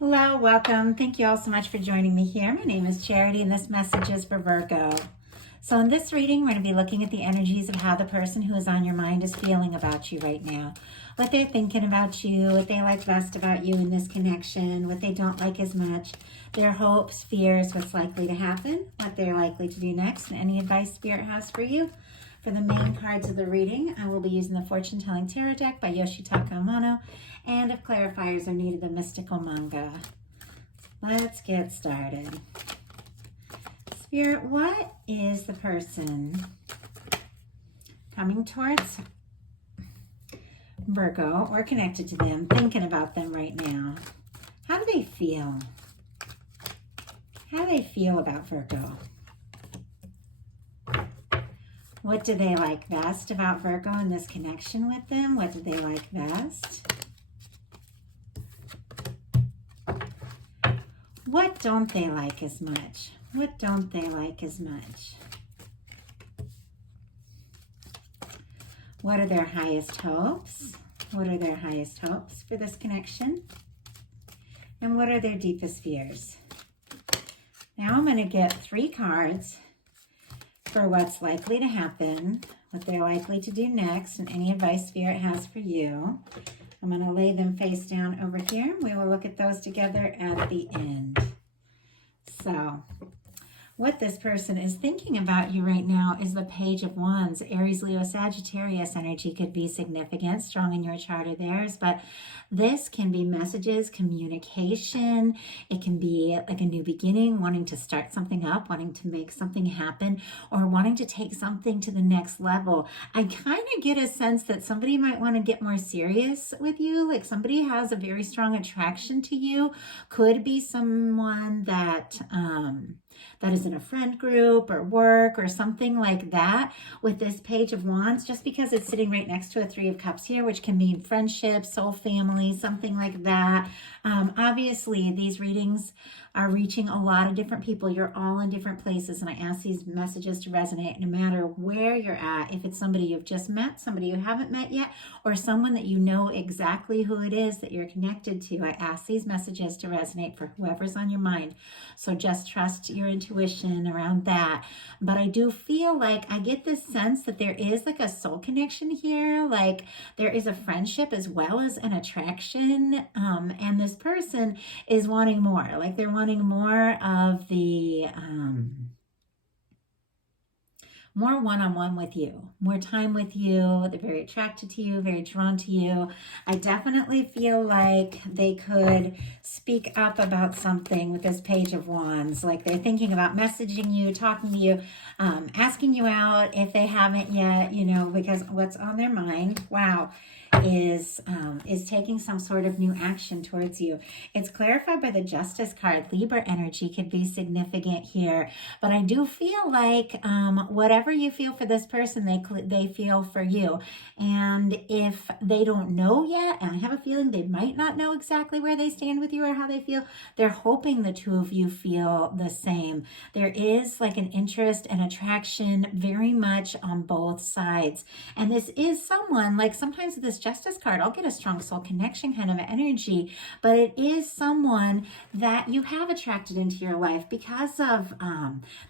Hello, welcome. Thank you all so much for joining me here. My name is Charity and this message is for Virgo. So in this reading, we're going to be looking at the energies of how the person who is on your mind is feeling about you right now. What they're thinking about you, what they like best about you in this connection, what they don't like as much, their hopes, fears, what's likely to happen, what they're likely to do next, and any advice Spirit has for you. For the main cards of the reading, I will be using the Fortune Telling Tarot deck by Yoshitaka Amano, and if clarifiers are needed, the Mystical Manga. Let's get started. Spirit, what is the person coming towards Virgo or connected to them, thinking about them right now? How do they feel? How do they feel about Virgo? What do they like best about Virgo and this connection with them? What do they like best? What don't they like as much? What don't they like as much? What are their highest hopes? What are their highest hopes for this connection? And what are their deepest fears? Now I'm going to get 3 cards for what's likely to happen, what they're likely to do next, and any advice Spirit has for you. I'm going to lay them face down over here. We will look at those together at the end. So, what this person is thinking about you right now is the Page of Wands. Aries, Leo, Sagittarius energy could be significant, strong in your chart or theirs, but this can be messages, communication. It can be like a new beginning, wanting to start something up, wanting to make something happen, or wanting to take something to the next level. I kind of get a sense that somebody might want to get more serious with you, like somebody has a very strong attraction to you. Could be someone that is in a friend group or work or something like that with this Page of Wands, just because it's sitting right next to a 3 of Cups here, which can mean friendship, soul family, something like that. Obviously, these readings are reaching a lot of different people. You're all in different places, and I ask these messages to resonate no matter where you're at. If it's somebody you've just met, somebody you haven't met yet, or someone that you know exactly who it is that you're connected to, I ask these messages to resonate for whoever's on your mind. So just trust your intuition around that. But I do feel like I get this sense that there is like a soul connection here, like there is a friendship as well as an attraction, and this person is wanting more, like they're wanting more of the more one-on-one with you, more time with you. They're very attracted to you, very drawn to you. I definitely feel like they could speak up about something with this Page of Wands, like they're thinking about messaging you, talking to you, asking you out if they haven't yet, you know, because what's on their mind, wow, is taking some sort of new action towards you. It's clarified by the Justice card. Libra energy could be significant here, but I do feel like whatever you feel for this person, they feel for you. And if they don't know yet, and I have a feeling they might not know exactly where they stand with you or how they feel, they're hoping the two of you feel the same. There is like an interest and attraction very much on both sides. And this is someone, like sometimes with this Justice card, I'll get a strong soul connection kind of energy, but it is someone that you have attracted into your life because of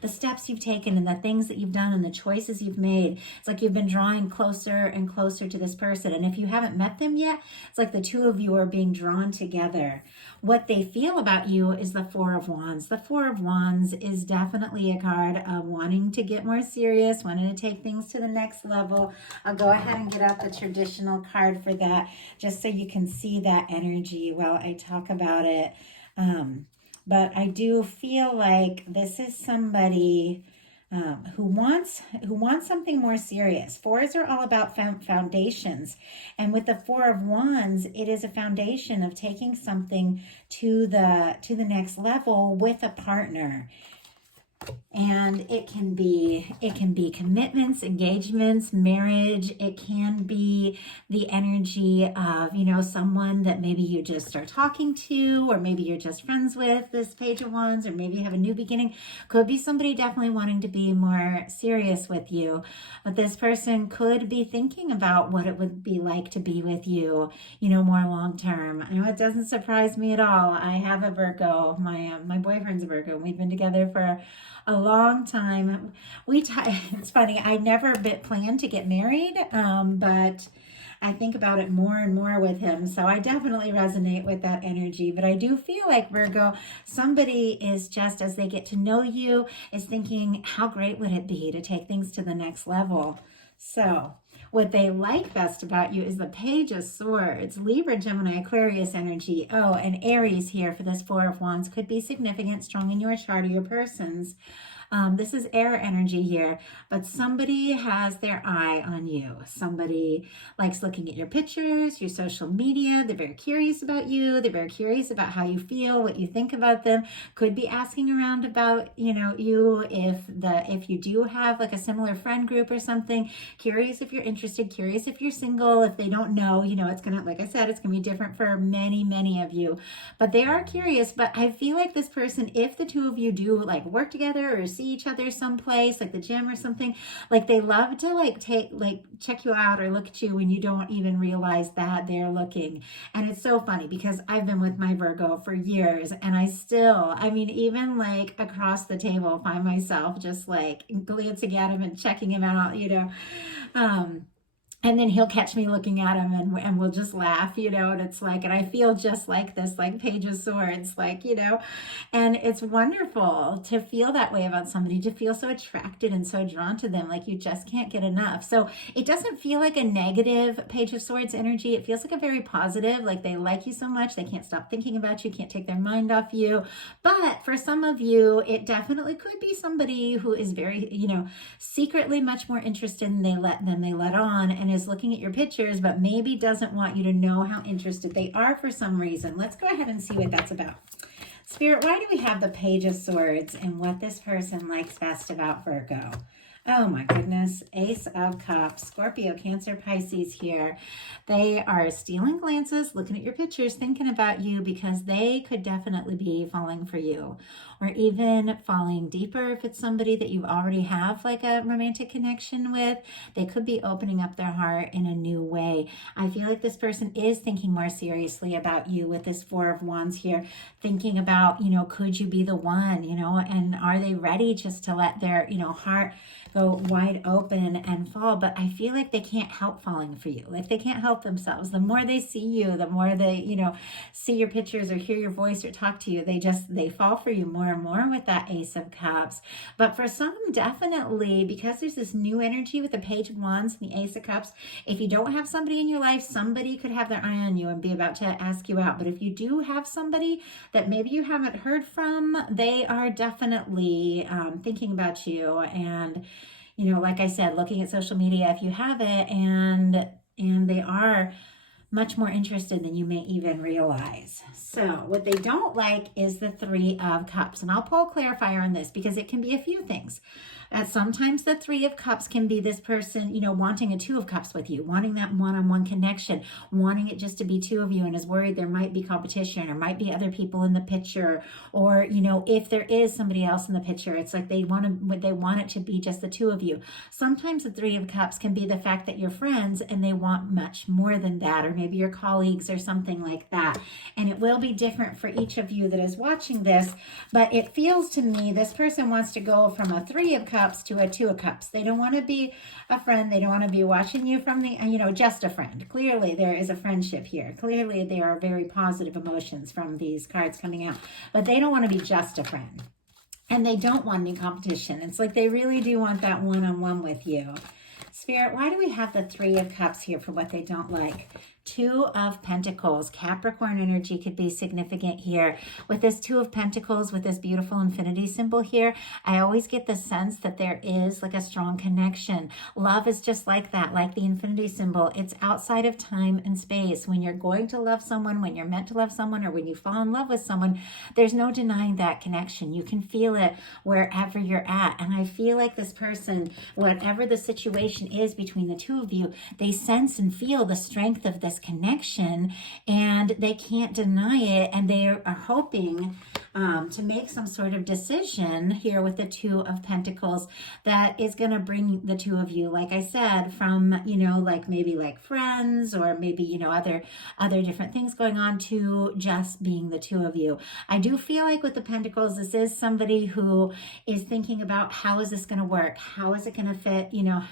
the steps you've taken and the things that you've done and the choices you've made. It's like you've been drawing closer and closer to this person. And if you haven't met them yet, it's like the two of you are being drawn together. What they feel about you is the 4 of Wands. The 4 of Wands is definitely a card of wanting to get more serious, wanting to take things to the next level. I'll go ahead and get out the traditional card for that, just so you can see that energy while I talk about it. But I do feel like this is somebody who wants something more serious. 4s are all about foundations, and with the 4 of Wands, it is a foundation of taking something to the next level with a partner. And it can be commitments, engagements, marriage. It can be the energy of, you know, someone that maybe you just are talking to, or maybe you're just friends with, this Page of Wands, or maybe you have a new beginning. Could be somebody definitely wanting to be more serious with you. But this person could be thinking about what it would be like to be with you, you know, more long term. I know it doesn't surprise me at all. I have a Virgo. My boyfriend's a Virgo. We've been together for a long time. It's funny, I never planned to get married, but I think about it more and more with him. So I definitely resonate with that energy. But I do feel like, Virgo, somebody is just, as they get to know you, is thinking, how great would it be to take things to the next level? So what they like best about you is the Page of Swords, Libra, Gemini, Aquarius energy. Oh, and Aries here for this Four of Wands could be significant, strong in your chart or your person's. This is air energy here, but somebody has their eye on you. Somebody likes looking at your pictures, your social media. They're very curious about you. They're very curious about how you feel, what you think about them. Could be asking around about, you know, you, if you do have like a similar friend group or something. Curious if you're interested, curious if you're single. If they don't know, you know, it's gonna, like I said, it's gonna be different for many, many of you. But they are curious. But I feel like this person, if the two of you do like work together or see each other someplace like the gym or something, like they love to check you out or look at you when you don't even realize that they're looking. And it's so funny because I've been with my Virgo for years, and I mean, even like across the table, find myself just like glancing at him and checking him out, you know. And then he'll catch me looking at him, and we'll just laugh, you know, and it's like, and I feel just like this, like Page of Swords, like, you know, and it's wonderful to feel that way about somebody, to feel so attracted and so drawn to them, like you just can't get enough. So it doesn't feel like a negative Page of Swords energy. It feels like a very positive, like they like you so much, they can't stop thinking about you, can't take their mind off you. But for some of you, it definitely could be somebody who is very, you know, secretly much more interested than they let on, and is looking at your pictures, but maybe doesn't want you to know how interested they are for some reason. Let's go ahead and see what that's about. Spirit, why do we have the Page of Swords and what this person likes best about Virgo? Oh my goodness. Ace of Cups, Scorpio, Cancer, Pisces here. They are stealing glances, looking at your pictures, thinking about you because they could definitely be falling for you, or even falling deeper if it's somebody that you already have like a romantic connection with. They could be opening up their heart in a new way. I feel like this person is thinking more seriously about you with this Four of Wands here, thinking about, you know, could you be the one, you know, and are they ready just to let their, you know, heart go wide open and fall? But I feel like they can't help falling for you. Like they can't help themselves. The more they see you, the more they, you know, see your pictures or hear your voice or talk to you, they fall for you more and more with that Ace of Cups. But for some, definitely, because there's this new energy with the Page of Wands and the Ace of Cups, if you don't have somebody in your life, somebody could have their eye on you and be about to ask you out. But if you do have somebody that maybe you haven't heard from, they are definitely thinking about you. And you know, like I said, looking at social media if you have it, and they are much more interested than you may even realize. So what they don't like is the Three of Cups. And I'll pull a clarifier on this because it can be a few things. Sometimes the Three of Cups can be this person, you know, wanting a Two of Cups with you, wanting that one-on-one connection, wanting it just to be two of you, and is worried there might be competition or might be other people in the picture, or, you know, if there is somebody else in the picture, it's like they want it to be just the two of you. Sometimes the Three of Cups can be the fact that you're friends and they want much more than that, or maybe your colleagues or something like that. And it will be different for each of you that is watching this, but it feels to me this person wants to go from a Three of Cups to a Two of Cups. They don't want to be a friend. They don't want to be watching you from the, you know, just a friend. Clearly there is a friendship here. Clearly there are very positive emotions from these cards coming out, but they don't want to be just a friend. And they don't want any competition. It's like they really do want that one-on-one with you. Spirit, why do we have the Three of Cups here for what they don't like? Two of Pentacles. Capricorn energy could be significant here. With this Two of Pentacles, with this beautiful infinity symbol here, I always get the sense that there is like a strong connection. Love is just like that, like the infinity symbol. It's outside of time and space. When you're going to love someone, when you're meant to love someone, or when you fall in love with someone, there's no denying that connection. You can feel it wherever you're at. And I feel like this person, whatever the situation is between the two of you, they sense and feel the strength of this connection, and they can't deny it, and they are hoping to make some sort of decision here with the Two of Pentacles that is going to bring the two of you, like I said, from, you know, like maybe like friends, or maybe, you know, other different things going on, to just being the two of you. I do feel like with the Pentacles, this is somebody who is thinking about, how is this going to work? How is it going to fit? You know,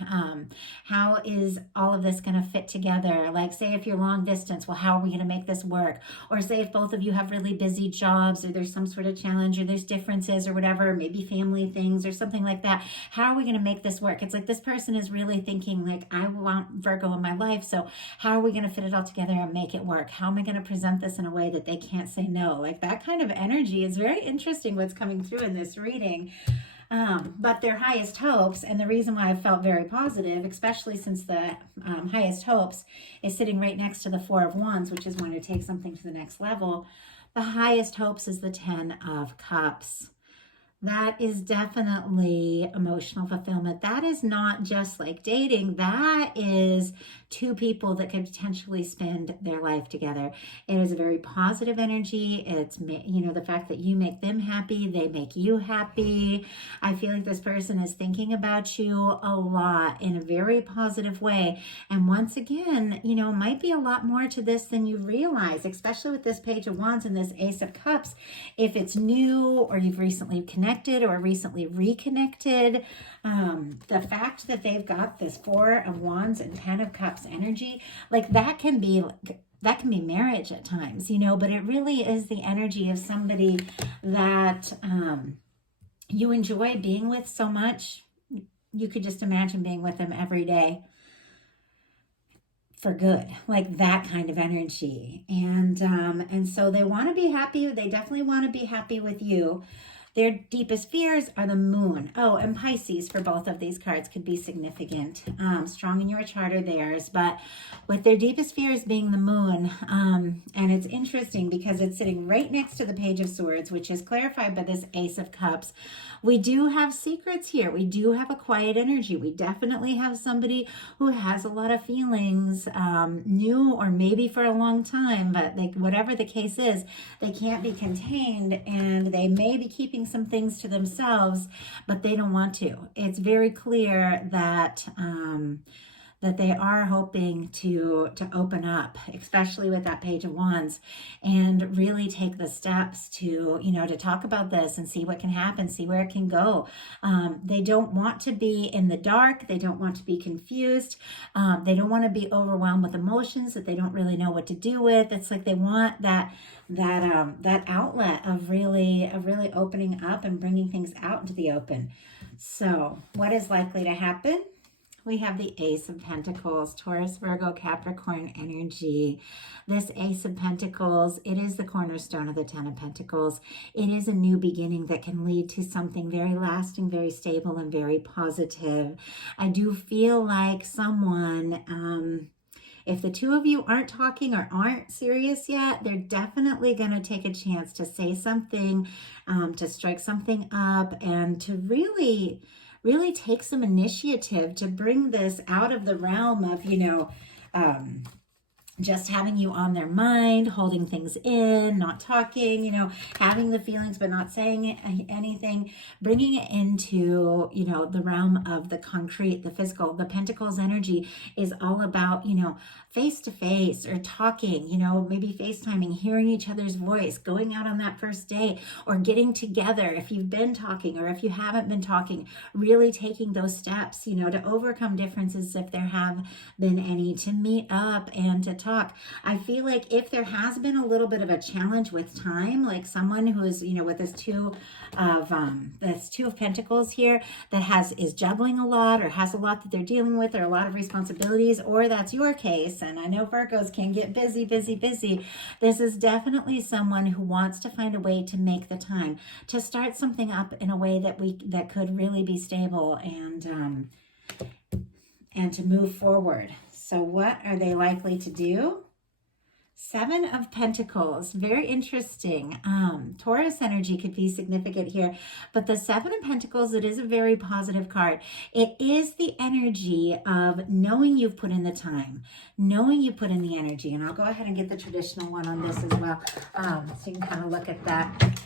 how is all of this going to fit together? Like, say if you're long distance, well, how are we going to make this work? Or say if both of you have really busy jobs, or there's some sort of challenge, or there's differences or whatever, maybe family things or something like that. How are we going to make this work? It's like this person is really thinking like, I want Virgo in my life, so how are we going to fit it all together and make it work? How am I going to present this in a way that they can't say no? Like that kind of energy is very interesting what's coming through in this reading. But their highest hopes, and the reason why I felt very positive, especially since the highest hopes is sitting right next to the Four of Wands, which is when to take something to the next level. The highest hopes is the Ten of Cups. That is definitely emotional fulfillment. That is not just like dating. That is two people that could potentially spend their life together. It is a very positive energy. It's, you know, the fact that you make them happy, they make you happy. I feel like this person is thinking about you a lot in a very positive way. And once again, you know, might be a lot more to this than you realize, especially with this Page of Wands and this Ace of Cups. If it's new, or you've recently connected or recently reconnected, the fact that they've got this Four of Wands and Ten of Cups energy, like that can be marriage at times, you know, but it really is the energy of somebody that you enjoy being with so much. You could just imagine being with them every day for good, like that kind of energy. And so they want to be happy. They definitely want to be happy with you. Their deepest fears are the Moon. Oh, and Pisces for both of these cards could be significant. Strong in your chart or theirs, but with their deepest fears being the Moon. And it's interesting because it's sitting right next to the Page of Swords, which is clarified by this Ace of Cups. We do have secrets here. We do have a quiet energy. We definitely have somebody who has a lot of feelings, new or maybe for a long time, but whatever the case is, they can't be contained, and they may be keeping some things to themselves, but they don't want to. It's very clear that that they are hoping to open up, especially with that Page of Wands, and really take the steps to, you know, to talk about this and see what can happen, see where it can go. They don't want to be in the dark. They don't want to be confused. They don't want to be overwhelmed with emotions that they don't really know what to do with. It's like they want that outlet of really opening up and bringing things out into the open. So what is likely to happen? We have the Ace of Pentacles, Taurus, Virgo, Capricorn energy. This Ace of Pentacles, it is the cornerstone of the Ten of Pentacles. It is a new beginning that can lead to something very lasting, very stable, and very positive. I do feel like someone, if the two of you aren't talking or aren't serious yet, they're definitely going to take a chance to say something, to strike something up, and to really take some initiative to bring this out of the realm of, you know, just having you on their mind, holding things in, not talking, you know, having the feelings but not saying anything, bringing it into, you know, the realm of the concrete, the physical. The Pentacles energy is all about, you know, face to face or talking, you know, maybe FaceTiming, hearing each other's voice, going out on that first date, or getting together if you've been talking or if you haven't been talking, really taking those steps, you know, to overcome differences if there have been any, to meet up and to talk. I feel like if there has been a little bit of a challenge with time, like someone who is, you know, with this Two of Pentacles here that is juggling a lot or has a lot that they're dealing with or a lot of responsibilities, or that's your case, person. I know Virgos can get busy, busy, busy. This is definitely someone who wants to find a way to make the time to start something up in a way that could really be stable and to move forward. So what are they likely to do? Seven of Pentacles, very interesting. Taurus energy could be significant here, but the Seven of Pentacles, it is a very positive card. It is the energy of knowing you've put in the time, knowing you put in the energy. And I'll go ahead and get the traditional one on this as well, so you can kind of look at that.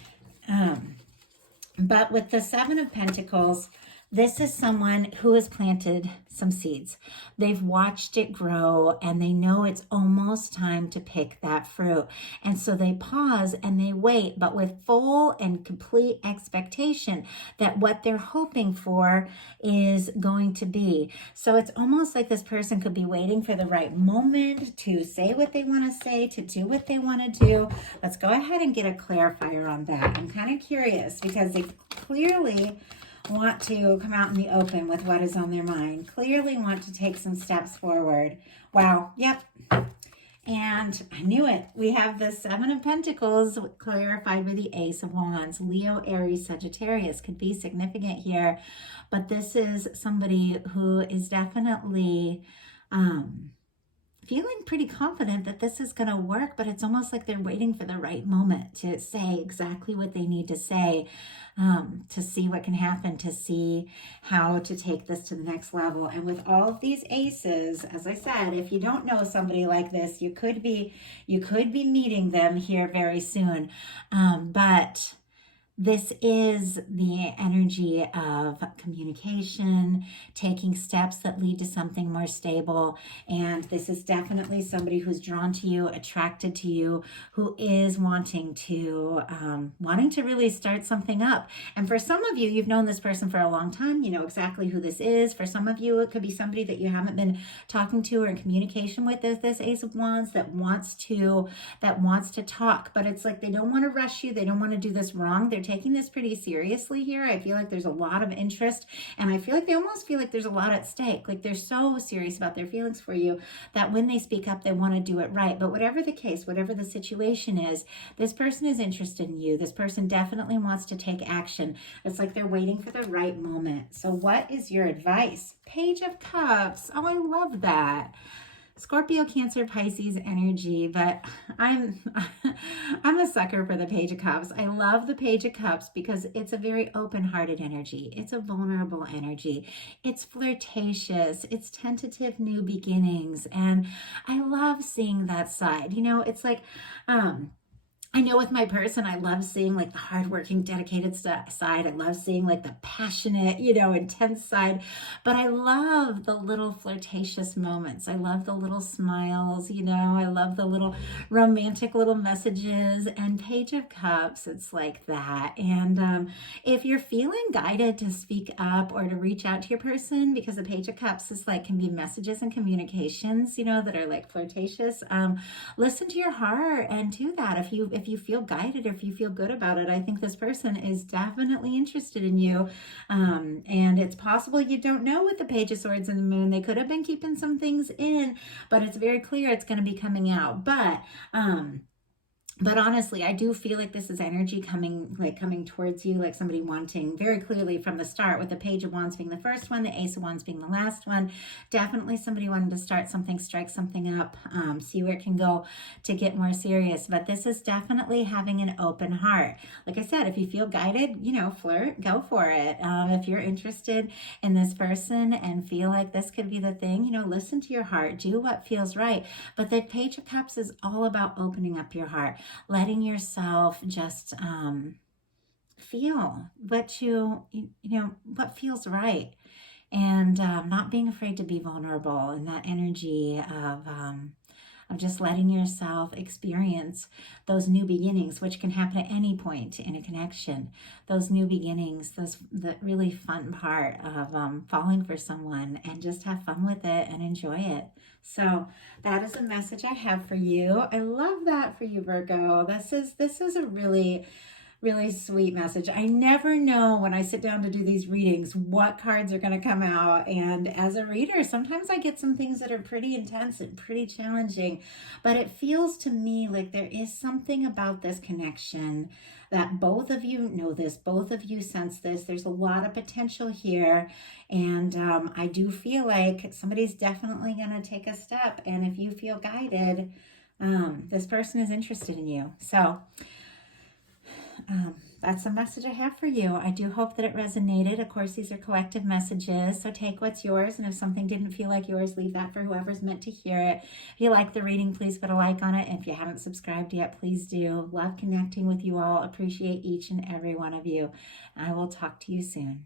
But with the Seven of Pentacles, this is someone who has planted some seeds. They've watched it grow and they know it's almost time to pick that fruit. And so they pause and they wait, but with full and complete expectation that what they're hoping for is going to be. So it's almost like this person could be waiting for the right moment to say what they want to say, to do what they want to do. Let's go ahead and get a clarifier on that. I'm kind of curious because they clearly want to come out in the open with what is on their mind, clearly want to take some steps forward. Wow, yep. And I knew it. We have the Seven of Pentacles clarified with the Ace of Wands. Leo, Aries, Sagittarius could be significant here, but this is somebody who is definitely feeling pretty confident that this is going to work, but it's almost like they're waiting for the right moment to say exactly what they need to say, to see what can happen, to see how to take this to the next level. And with all of these aces, as I said, if you don't know somebody like this, you could be meeting them here very soon. But this is the energy of communication, taking steps that lead to something more stable. And this is definitely somebody who's drawn to you, attracted to you, who is wanting to really start something up. And for some of you, you've known this person for a long time. You know exactly who this is. For some of you, it could be somebody that you haven't been talking to or in communication with. There's this Ace of Wands that wants to talk, but it's like they don't want to rush you. They don't want to do this wrong. They're taking this pretty seriously here. I feel like there's a lot of interest, and I feel like they almost feel like there's a lot at stake. Like they're so serious about their feelings for you that when they speak up, they want to do it right. But whatever the case, whatever the situation is, this person is interested in you. This person definitely wants to take action. It's like they're waiting for the right moment. So what is your advice? Page of Cups. Oh, I love that. Scorpio, Cancer, Pisces energy, but I'm a sucker for the Page of Cups. I love the Page of Cups because it's a very open-hearted energy. It's a vulnerable energy. It's flirtatious. It's tentative new beginnings. And I love seeing that side. You know, it's like, I know with my person, I love seeing like the hardworking, dedicated side. I love seeing like the passionate, intense side. But I love the little flirtatious moments. I love the little smiles, I love the little romantic little messages. And Page of Cups, it's like that. And if you're feeling guided to speak up or to reach out to your person, because the Page of Cups is like, can be messages and communications, that are like flirtatious. Listen to your heart and do that. If you feel guided, or if you feel good about it, I think this person is definitely interested in you. And it's possible you don't know with the Page of Swords and the Moon. They could have been keeping some things in, but it's very clear it's going to be coming out. But honestly, I do feel like this is energy coming towards you, like somebody wanting very clearly from the start, with the Page of Wands being the first one, the Ace of Wands being the last one. Definitely somebody wanting to start something, strike something up, see where it can go to get more serious. But this is definitely having an open heart. Like I said, if you feel guided, flirt, go for it. If you're interested in this person and feel like this could be the thing, listen to your heart, do what feels right. But the Page of Cups is all about opening up your heart, letting yourself just feel what what feels right, and not being afraid to be vulnerable, and that energy of just letting yourself experience those new beginnings, which can happen at any point in a connection. Those new beginnings, the really fun part of falling for someone, and just have fun with it and enjoy it. So that is a message I have for you. I love that for you, Virgo. This is a really really sweet message. I never know when I sit down to do these readings what cards are going to come out. And as a reader, sometimes I get some things that are pretty intense and pretty challenging. But it feels to me like there is something about this connection that both of you know this, both of you sense this. There's a lot of potential here. And I do feel like somebody's definitely going to take a step. And if you feel guided, this person is interested in you. So that's the message I have for you. I do hope that it resonated. Of course, these are collective messages, so take what's yours, and if something didn't feel like yours, leave that for whoever's meant to hear it. If you like the reading, please put a like on it, and if you haven't subscribed yet, please do. Love connecting with you all. Appreciate each and every one of you. I will talk to you soon.